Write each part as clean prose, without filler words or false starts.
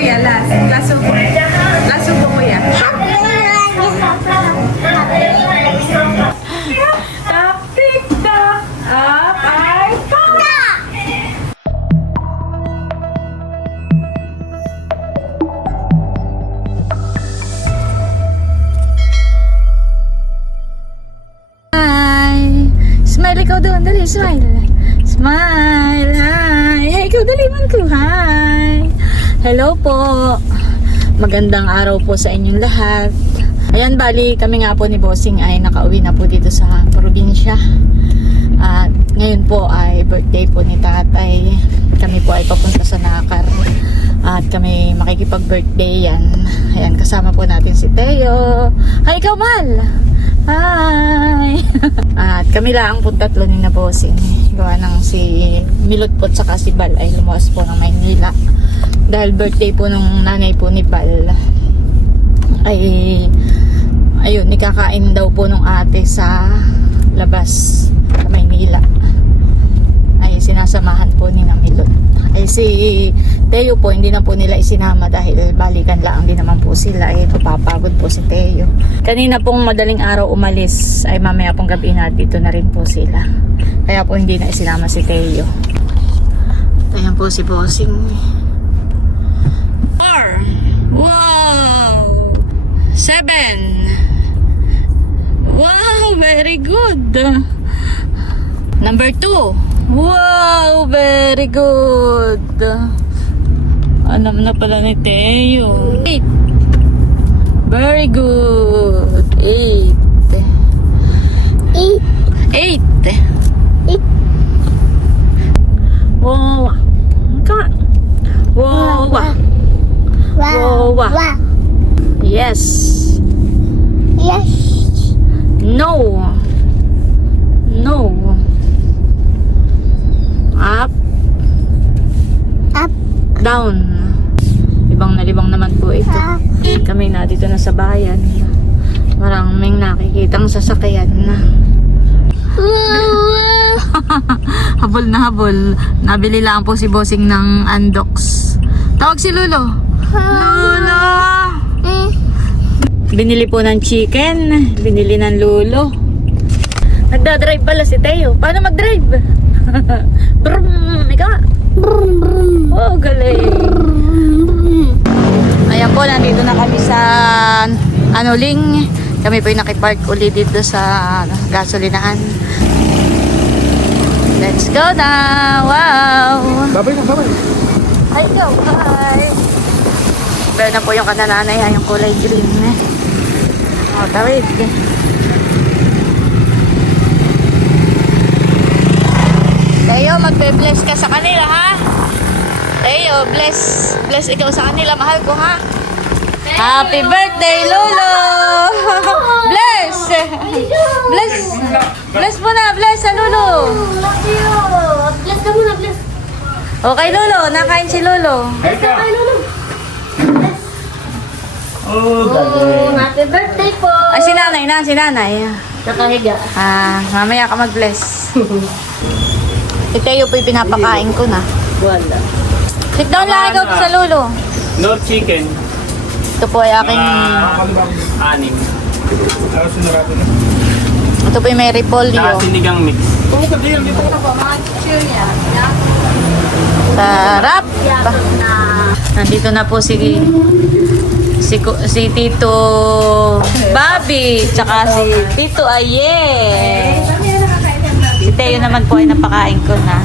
kuya, last. Last po. Last po, kuya. Top, tick, tock. Up, ay, pop. Hi! Smile ikaw doon. Dali, smile. Smile. Hi! Hey, ikaw dali man ko. Hi! Hello po. Magandang araw po sa inyong lahat. Ayan, bali kami nga po ni Bossing ay nakauwi na po dito sa probinsya. At ngayon po ay birthday po ni tatay. Kami po ay papunta sa Nakar. At kami makikipag-birthday yan. Ayan, kasama po natin si Teo. Hi, ikaw, Mal! Hi! At kami lang po tatlo ni na Bossing. Gawa ng si Milot po at saka si Bal ay lumuwas po ng Maynila. Dahil birthday po ng nanay po ni Bal ay ayun, ikakain daw po nung ate sa labas sa Maynila. Ay sinasamahan po ni na Milot. Ay si Teo po hindi na po nila isinama dahil balikan lang din naman po sila. Ay papagod po si Teo. Kanina pong madaling araw umalis ay mamaya pong gabi na dito na rin po sila. Kaya po hindi na isinama si Teo. Ayan po si Bossing. Wow! 7. Wow, very good. Number 2. Wow, very good. Alam na pala ni Teo. 8. Very good. 8. 8. Wow. Come on. Wow. Wow. Yes. No. Up. Down. Libang na libang naman po ito. Kami na dito na sa bayan. Maraming nakikitang sasakyan na. Habol na habol. Nabili lang po si Bossing ng Andox. Tawag si Lolo. Lolo! Binili po ng chicken. Binili ng Lolo. Nagdadrive pala si Teo. Paano mag-drive? Brum! Ika! Oh, galing! Ayan po, nandito na kami sa Anoling. Kami po yung nakipark uli dito sa gasolinahan. Let's go na! Wow! Babay na, babay. Hi, go! Hi! Pero na po yung kanananay, yung kulay green. Oh, tawid. Teo, magbe-bless ka sa kanila, ha? Teo, bless ikaw sa kanila, mahal ko, ha? Happy birthday, Lolo! Bless! Bless mo na, bless sa Lolo! Bless ka muna, bless. Okay, Lolo, nakain si Lolo. Bless ka kay Lolo. Oh, Happy birthday po. Ay, si nanay na, si nanay. Nakahiga. Mamaya ka mag-bless. Si Teo po'y pinapakain ko na. Wala. Sit down lang ikaw sa Lolo. No chicken. Ito po ay aking... 6. Ito po ay may repolyo. Sinigang mix. Sarap! Nandito na po si Tito Bobby, tsaka si Tito Aye. Si Teo naman po ay napakain ko na.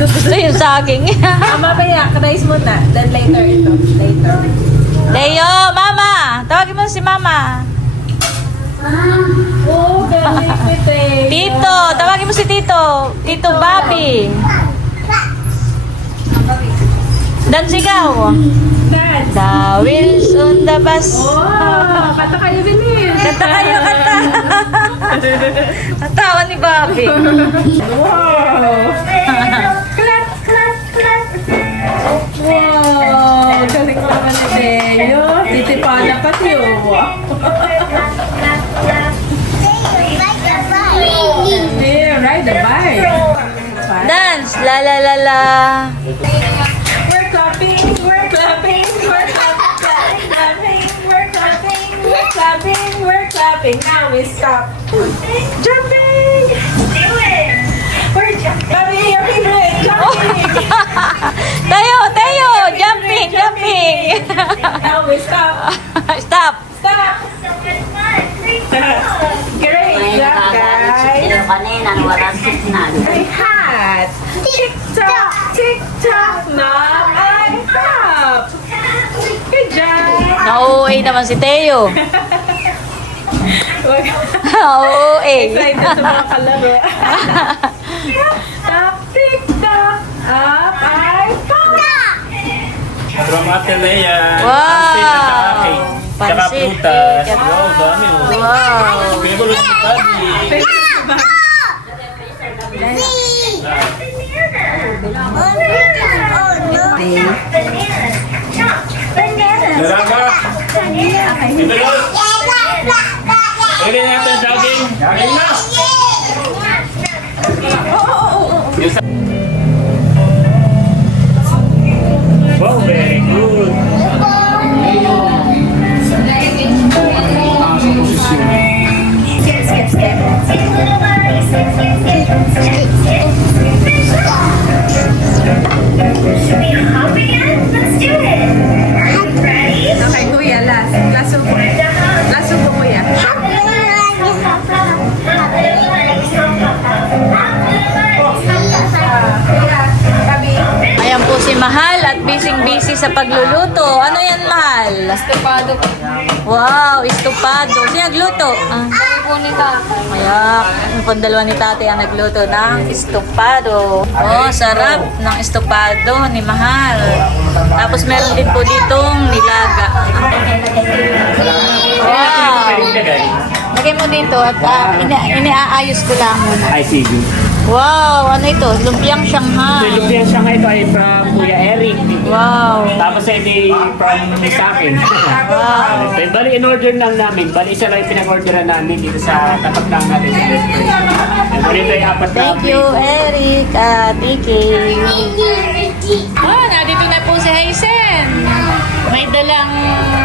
Gusto yung saging. Mamaya, rice muna. Then later ito. Later. Teo, Mama! Tawagin mo si Mama. Oh, galing ni Teo. Tito! Tawagin mo si Tito. Tito Bobby. Dan sigaw. Dad. The wheels on the bus. Oh, kanta kayo din eh. Kanta kayo, kanta. Ang tawa ni Bobby. Wow. Wow, galing naman ni Teo. Titipala pati oh. Yeah, ride the bike. Dance, la la la la. we're clapping, now we stop. Jumping! Do it! We're jumping! Baby, your favorite, jumping! Tayo! Jumping! Now we stop. Stop! Stop! Great job, guys! kanina, wala signal. Very hot! Tick-tock, tick-tock, knock, I hop! Good job! Na-OA naman si Teo. Na-OA. Excited sa mga kalaro. Tick-tock, tick-tock, up, I hop! From Ate Lea. Wow! Tsaka Pansit, prutas. cake. Wow, dami oh. Wow! Favorite si Daddy. Naraga. Ibalot. Pwede natin jogging. Jogging na. Yung sa- Wow, very good. Okay, kuya, last. Last po. Last po, kuya. Ayan po si Mahal at busy sa pagluluto. Ano yan, Mahal? Estupado po. Wow, estupado. Sino nagluto? Ah. Po ni Tata. Kaya, yung pong dalawa ni Tate ang nagluto ng estupado. Oh, sarap ng estupado ni Mahal. Tapos meron din po ditong nilaga. Wow. Lagay mo dito at iniaayos ko lang muna. I see you. Wow, ano ito? Lumpiang So, Shanghai. yung Lumpia Shanghai ito ay from Kuya Eric. Wow. Tapos ay di from sa akin. Wow. Okay, bali in-order lang namin. Bali isa lang yung pinag-orderan namin dito sa tapat lang natin sa restaurant. And bali ito ay apat na Thank you, Eric at Ike. Oh, nandito na po si Hazen. May dalang...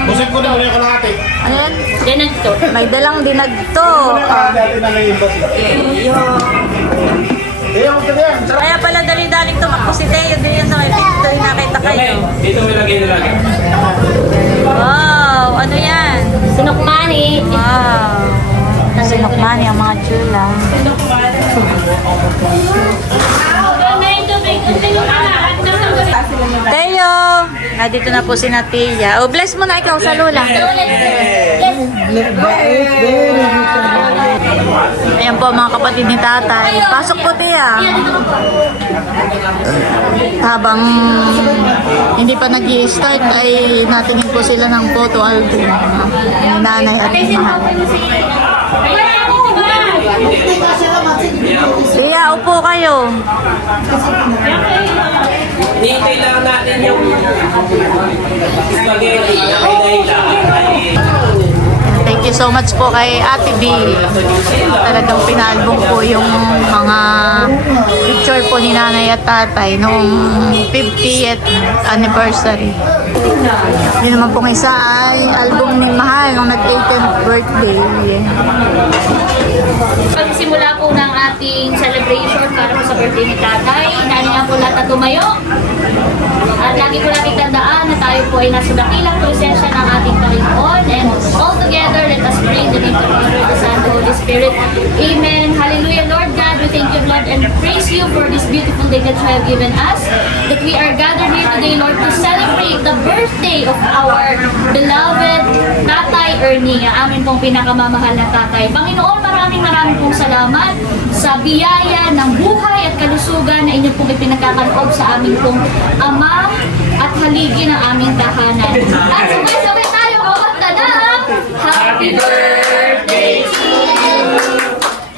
Busin ko na ulit yung kalahati. Ano yan? Dinagto. May dalang dinagto. Dati na lang yung basi. Ayaw ko yan. Sarap. Kaya pala dali-daling tumakbo si Teo. Di yun sa may picture na nakita kayo. Dito may lagay na lagay. Wow, ano yan? Sinukmani. Wow. Sinukmani ang mga chula. Teo! Nandito na po si Natia. Oh, bless mo na ikaw sa lula. Ayan po mga kapatid ni tatay. Pasok po Tia. Habang hindi pa nag-i-start ay natingin po sila ng photo album ni nanay at ni mahal. Tia, upo kayo. Hindi lang natin yung spaghetti na kailangan lang. Thank you so much po kay Ate B. Talagang pinaalbong po yung mga picture po ni nanay at tatay noong 50th anniversary. Yun naman pong isa ay album ni Mahal nung nag-18th birthday. Pagsimula po ng ating celebration para po sa birthday ni Tatay, nani nga po lahat na tumayo. At lagi po natin tandaan na tayo po ay nasa dakilang presensya ng ating Panginoon. And all together, let us pray in the name of the Father, the Son, the Holy Spirit. Amen. Hallelujah, Lord God. We thank you, Lord, and praise you for this beautiful day that you have given us. That we are gathered here today, Lord, to celebrate the birthday of our beloved Tatay Ernie, ang amin pong pinakamamahal na tatay. Panginoon, maraming pong salamat sa biyaya ng buhay at kalusugan na inyong pong ipinagkakaloob sa aming pong ama at haligi ng aming tahanan. At sabay-sabay tayo kumanta ng Happy Birthday to you!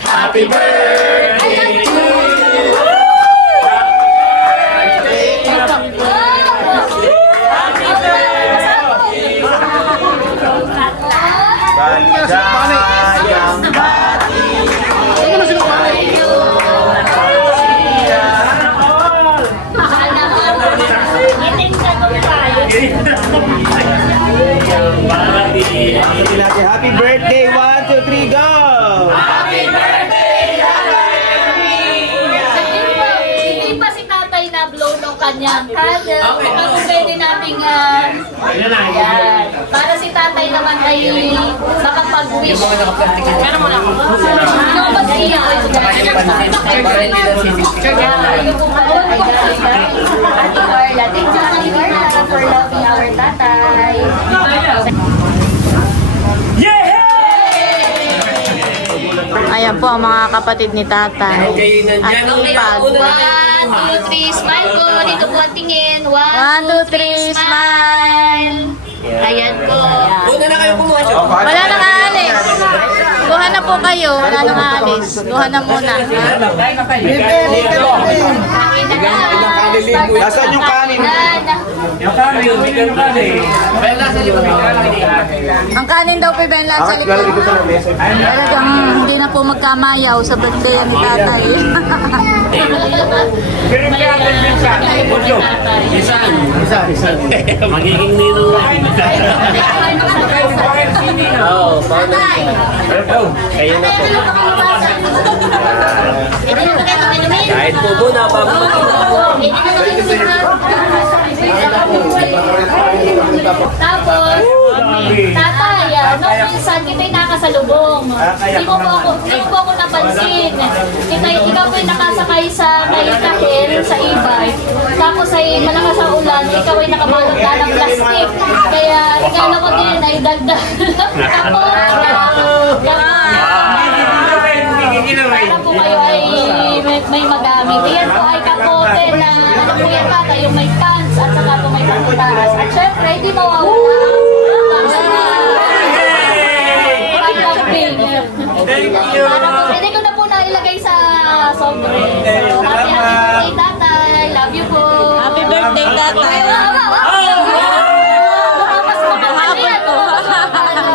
Happy birthday to you! Happy birthday! 1, 2, 3, go! Hindi pa si tatay na blow ng kanyang candle. Baka pwede nating ayan. Para si tatay naman ay makapag-wish. Ano mo lang? Yung pag-iyak ko ito. Ate Carla. Thank you, Ate Carla, for loving our tatay. Ayan po ang mga kapatid ni tatay. At ipag. 1, 2, 3, smile po. Dito po ang tingin. 1, 2, 3, 1, 2, 3, smile. Ayan po. Wala nang aalis. Kuha na po kayo. Wala nang aalis. Kuha na muna. Nasaan yung kanin? Yung kami, may ganun ka eh. Ang kanin daw po Ben sa likod. Talagang hindi na po magkamayaw sa birthday ni tatay. Magiging nino. Oo, kayo na po. Kahit po muna, Tapos, tatay, nung minsan kita'y nakasalubong. Hindi mo po ako napansin. Ikaw po'y nakasakay sa kahit sa e-bike. Tapos ay malakas ang ulan, ikaw ay nakabalot na ng plastic. Kaya regalo ko din ay dagdag. Para po kayo ay may magamit. Iyan po ay kapote na ano po yan tatay, yung may pants at saka po may pangtaas. At syempre, hindi mawawala ang pang-camping. Pwede ko na po na ilagay sa sobre. So, happy birthday tatay. Love you po. Happy birthday tatay.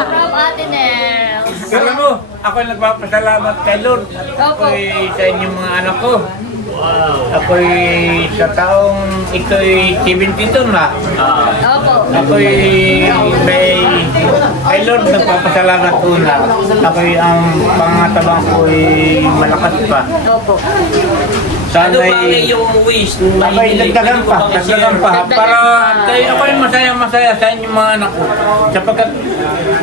From Ate Nels. Alam mo, ako nagpapasalamat kay Lord. Ako'y sa inyong mga anak ko. Ako'y sa taong ito'y 72 na. Opo. Ako'y kay Lord nagpapasalamat una. Ako'y ang pangatabang ko'y malakas pa. Opo. Sana'y ako'y dagdagan pa. Para ako'y masaya sa inyong mga anak ko. Sapagkat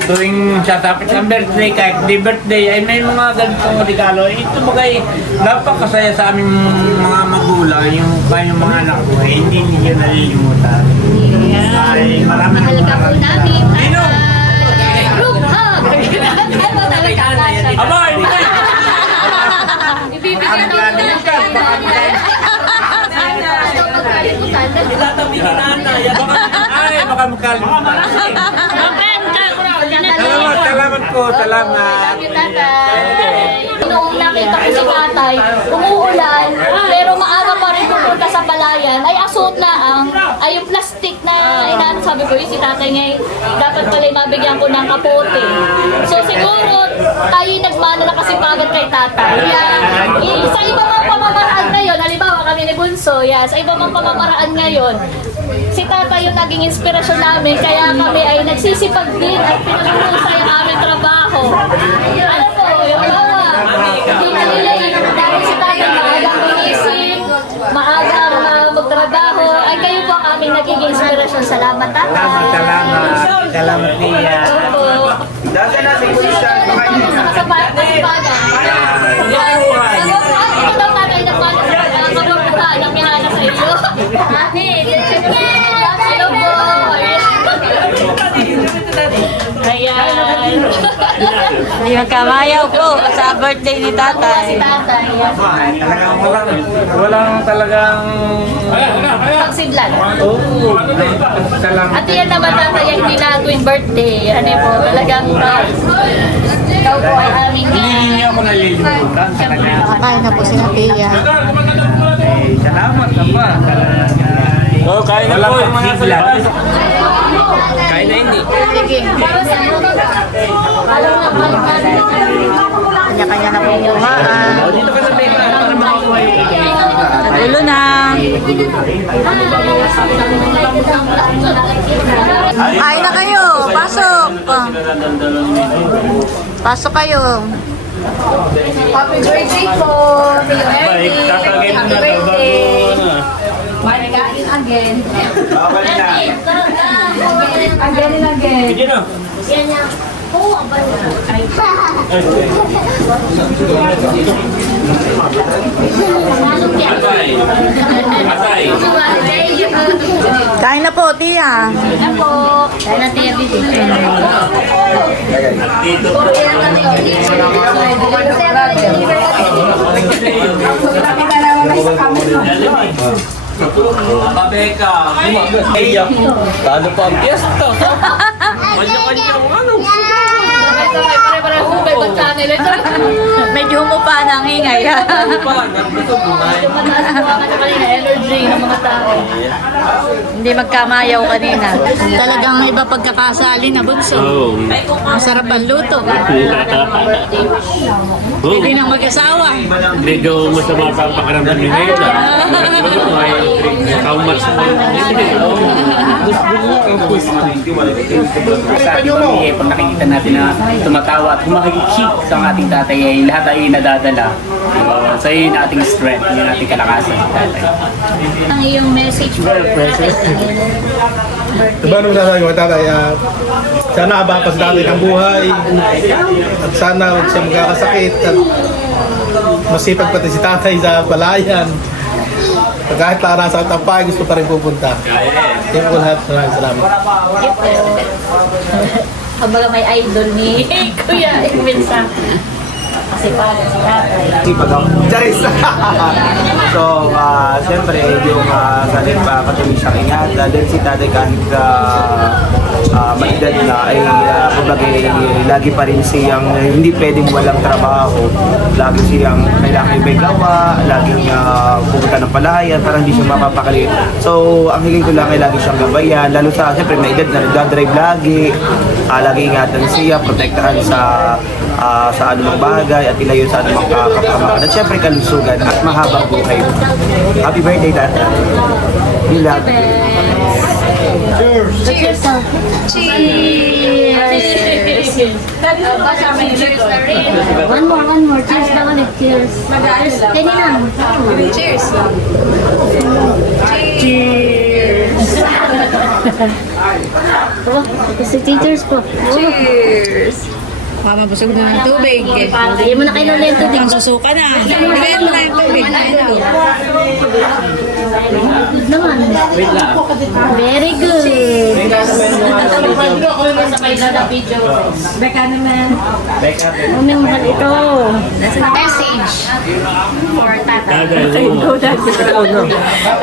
tuwing sasapit ang birthday, kahit di birthday, ay may mga ganitong regalo. Ito bagay, napakasaya sa aming mga magulang, yung mga anak ko, hindi niyo nalilimutan. Ay, maraming Mahal ka po namin. Group hug! Ano talaga kakasya? Aba, hindi ka! Ibibigyan ako ng Ay, baka makalimutan. Salamat po, salamat. Noong nakita ko si tatay, umuulan, pero maaga pa rin pupunta sa palayan, ay asuot na ay yung plastic na inaano, sabi ko, si tatay ngayon, dapat pala mabigyan ko ng kapote. So siguro, tayo nagmana na kasi pagod kay tatay. Sa iba mga pamamaraan ngayon, halimbawa kami ni Bunso, sa iba mga pamamaraan ngayon, si tatay yung naging inspirasyon namin, kaya kami ay nagsisipag din at pinag-uusay ang aming trabaho. Ano po, yung bawa, hindi nalilay, dahil si tatay maagang gumising, maagang magtrabaho, ay kayo po ang aming naging inspirasyon. Salamat tatay. Salamat niya. Opo. Dati natin po siya. Sa pasipagan. Ito daw tatay na pala sa kabubuhan ng mihana sa iyo. Hello po. Ayan. Hindi magkamayaw po sa birthday ni Si tatay. tatay. Walang talagang... Pagsidlan. Salamat. At yan naman tatay ang hindi na tuwing birthday. Ano po, talagang ikaw po ay aming Hindi niyo ako nalilimutan. Kakain na po si Natia. Salamat naman. Oh, kain na po yung mga Walang Kain na hindi. Sige. Kanya-kanya na po kumaan. Dito ka na tayo para makakuha yung Nagulo na. Kain na kayo. Pasok. Pasok kayo. Happy birthday po. Bye. Kakagay mo na ito bago Kain again. Bawal na. Again and again. Sige na. Yan niya. Oo, ang bala. Malong yan. Atay. Atay. Kain na po, Tia. Yan po. Kaya natin yung video. Dito. Babeka. Iyak. Talo pa ang piyesta. Kanya-kanya ang ano. Pare-pareho. May bata nila. Medyo humupa na ang ingay. Pa, nandito bunay. Mataas po ang kanina energy ng mga tao. Hindi magkamayaw kanina. Talagang iba pagkakasali na bunso. Oh. Masarap ang luto. Pwede nang mag-asawa. Medyo masama pa ang pakiramdam ni Nela. How much? Pag nakikita natin na tumatawa at humahigit sa ating tatay ay lahat ay nadadala. So yun yung ating strength, yun yung ating kalakasan ng tatay. Ang iyong message for Diba nung nasabi ko, tatay, sana abapas natin ang buhay. At sana huwag siya magkakasakit. At masipag pati si tatay sa palayan. At kahit lang nasa Tampay, gusto pa rin pupunta. Yan po lahat. Maraming salamat. Kumbaga may idol ni Kuya Edwin sa kasi para si tatay. Sipag ako. Charis! So, siyempre, yung sa atin pa patuloy siyang ingatan. Dahil si tatay kahit maedad na ay kumbaga lagi pa rin siyang hindi pwedeng walang trabaho. Lagi siyang kailangan ibay gawa, laging pupunta ng palayan para hindi siya mapapakali. So, ang hiling ko lang ay lagi siyang gabayan. Lalo sa, siyempre, maedad na nagdadrive lagi. Lagi ingatan siya, protektahan sa anumang bagay at ilayo sa anumang kapamakan. At syempre kalusugan at mahabang buhay. Happy birthday, Tata. We love you. Cheers! Cheers! Cheers na rin. One more. Cheers na ulit. Cheers. Kaya lang. Cheers! Cheers! Oh, si teachers po. Cheers! Mama, busog na ng tubig. Hindi mo na kayo na yung tubig. Susuka na. Bigayan mo na yung tubig. Good naman. Very good. Sabay na na video. Beka naman. Uming mahal ito. Message for tatay.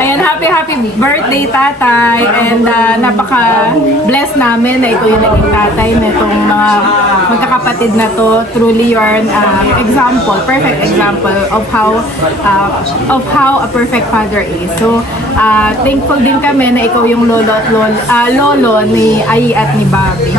Ayan, happy birthday, tatay. And napaka-blessed namin na ito yung naging tatay na itong mga magkakapatid na to. Truly, you are an perfect example of how a perfect father is. So, thankful din kami na ikaw yung lolo ni Ai at ni Bobby.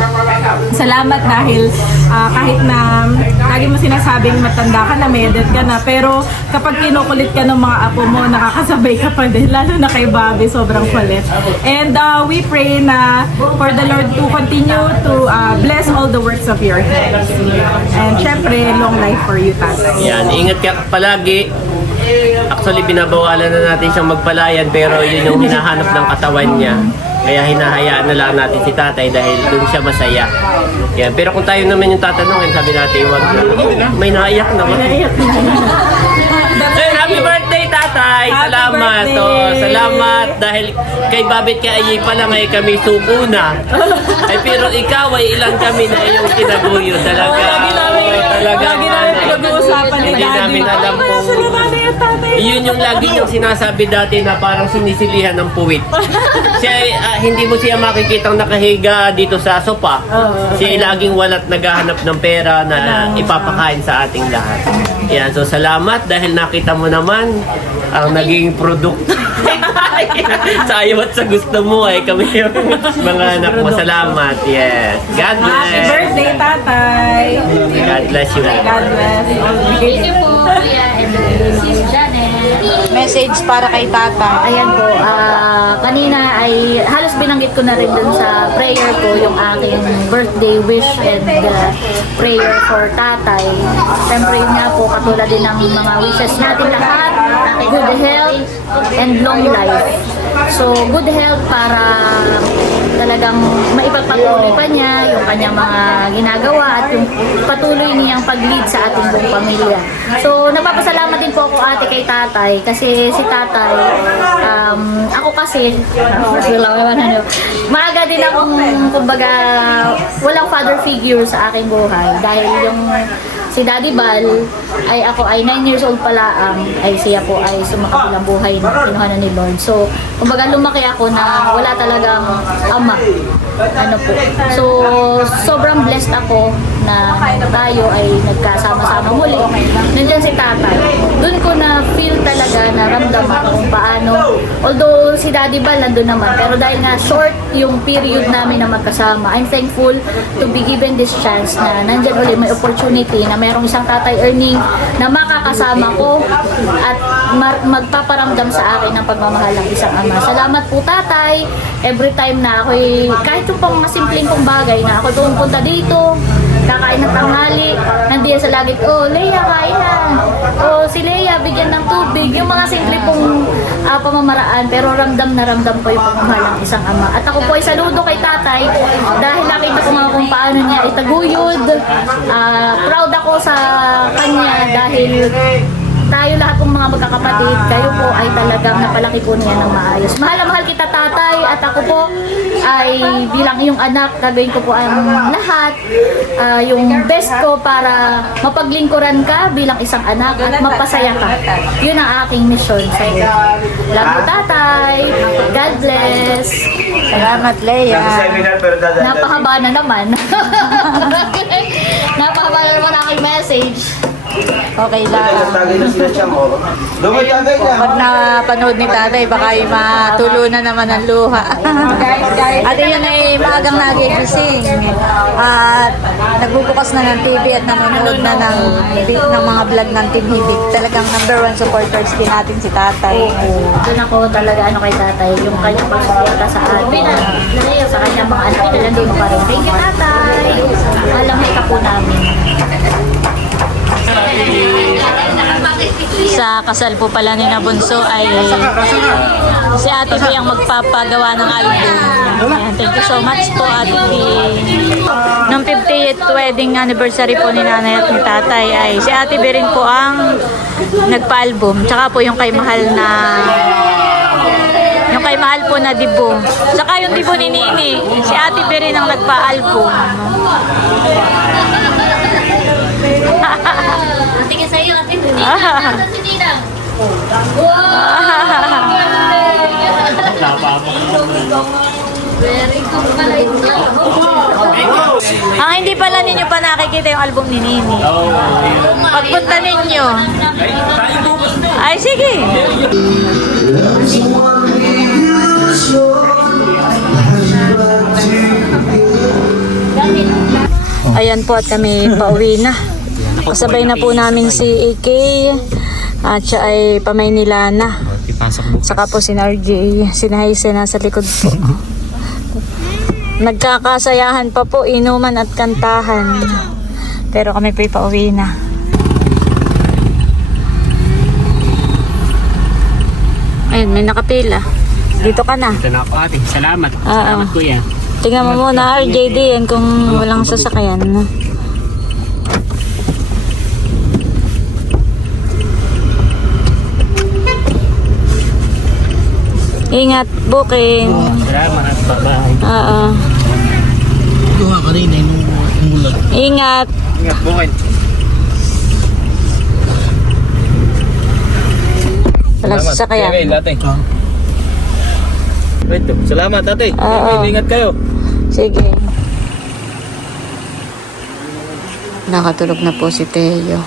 Salamat dahil kahit na lagi mo sinasabing matanda ka na, may edad ka na, pero kapag kinukulit ka ng mga apo mo, nakakasabay ka pa din, lalo na kay Bobby, sobrang kulit. And we pray na for the Lord to continue to bless all the works of your hands. And syempre, long life for you, tatay. Yan, ingat ka palagi. Actually, binabawalan na natin siyang magpalayan pero yun yung hinahanap ng katawan niya. Kaya hinahayaan na lang natin si tatay dahil doon siya masaya. Yan. Pero kung tayo naman yung tatanungin, sabi natin, wag na. May naiyak naman. So, happy birthday, tatay! Salamat! Happy Oh, birthday! salamat dahil kay Babit kay Ayi pa lang ay kami suko na. Ay, pero ikaw ay ilang kami na iyong kinaguyo. Talaga. Lagi namin pinag-uusapan ni Hindi Daddy. namin alam Ay, kung sila nanay at tatay. yun yung lagi niyong sinasabi dati na parang sinisilihan ng puwit. Siya ay, hindi mo siya makikitang nakahiga dito sa sopa. Siya ay laging walat naghahanap ng pera na ipapakain sa ating lahat. Yan, so salamat dahil nakita mo naman ang naging produkto. Sa ayaw at sa gusto mo ay kami yung mga anak mo. Salamat. Yes. God Happy bless. birthday, tatay! God bless you. God bless. Thank you po, Kuya, and Sis Janet. Message para kay tata. Ayan po, kanina ay halos binanggit ko na rin dun sa prayer ko yung aking birthday wish and prayer for tatay. Siyempre yun nga po, katulad din ng mga wishes natin lahat, good health and long life. So, good health para talagang maipagpatuloy pa niya yung kanyang mga ginagawa at yung patuloy niyang pag-lead sa ating buong pamilya. So, nagpapasalamat din po ako ate kay tatay kasi si tatay, ako kasi, maaga din akong, kumbaga, walang father figure sa aking buhay dahil yung si Daddy Bal ay ako ay 9 years old pala ay siya po ay sumakabilang buhay na kinuha na ni Lord. So, kumbaga lumaki ako na wala talagang ama. Ano po. So, sobrang blessed ako na tayo ay nagkasama-sama muli. Nandiyan si tatay. Doon ko na feel talaga, naramdaman kung paano. Although si Daddy Bal nandun naman, pero dahil nga short yung period namin na magkasama, I'm thankful to be given this chance na nandyan ulit may opportunity na mayroong isang tatay earning na makakasama ko at magpaparamdam sa akin ng pagmamahal ng isang ama. Salamat po tatay. Every time na ako'y, kahit yung pang mga simpleng kong bagay na ako pumunta dito, kakain ng tanghali, nandiyan sa lagit, oh, Leia, kain na. Oh, si Leia, bigyan ng tubig. Yung mga simple pong pamamaraan, pero ramdam na ramdam ko yung pagmamahal ng isang ama. At ako po ay saludo kay tatay dahil nakita ko nga kung paano niya itaguyod. Proud ako sa kanya dahil tayo lahat ng mga magkakapatid, kayo po ay talagang napalaki po niya ng maayos. Mahal na mahal kita tatay at ako po ay bilang iyong anak, gagawin ko po ang lahat, yung best ko para mapaglingkuran ka bilang isang anak at mapasaya ka. Yun ang aking mission sa iyo. Love you tatay. God bless. Salamat, Leia. Napahaba na naman. Napahaba na naman ang aking message. Okay lang. Tagay na sila siya ko. Dumatagay ka. Pag napanood ni tatay, baka ay matulunan naman ng luha. At yun ay maagang nagigising. At nagbubukas na ng TV at nanonood na ng mga vlog ng Team Hibik. Talagang #1 supporters din natin si tatay. Doon ako talaga kay tatay, yung kanyang pagsuporta sa atin, sa kanyang mga anak, nandun pa rin. Thank you tatay. Alam ka po namin. Sa kasal po pala ni Nabunso ay si Ate P ang magpapagawa ng album. Ayan, thank you so much po Ate P. Nung 50th wedding anniversary po ni nanay at ni tatay ay si Ate B rin po ang nagpa-album. Tsaka po yung kay Mahal po na dibo. Tsaka yung dibo ni Nini, si Ate B rin ang nagpa-album. Tingin sa iyo, ate. Si Ninang. Very good pala ito. Ang hindi pala ninyo pa nakikita yung album ni Nini. Pagpunta ninyo. Ay, sige. Ayan po at kami pauwi na. Kasabay na po namin si AK at siya ay Pamaynila na. Saka po si RJ, si Haise nasa likod po. Nagkakasayahan pa po, inuman at kantahan. Pero kami po'y pauwi na. Ayun, may nakapila. Dito ka na. Ito na ako ate. Salamat. Oo. Salamat kuya. Tingnan mo muna RJ din kung walang sasakyan. Ingat, booking. Salamat. Bye-bye. Oo. Gawa ka rin eh, nung umulan. Ingat. Ingat bukid. Walang sasakyan. Salamat ate. Oo. Ingat kayo. Sige. Nakatulog na po si Teo.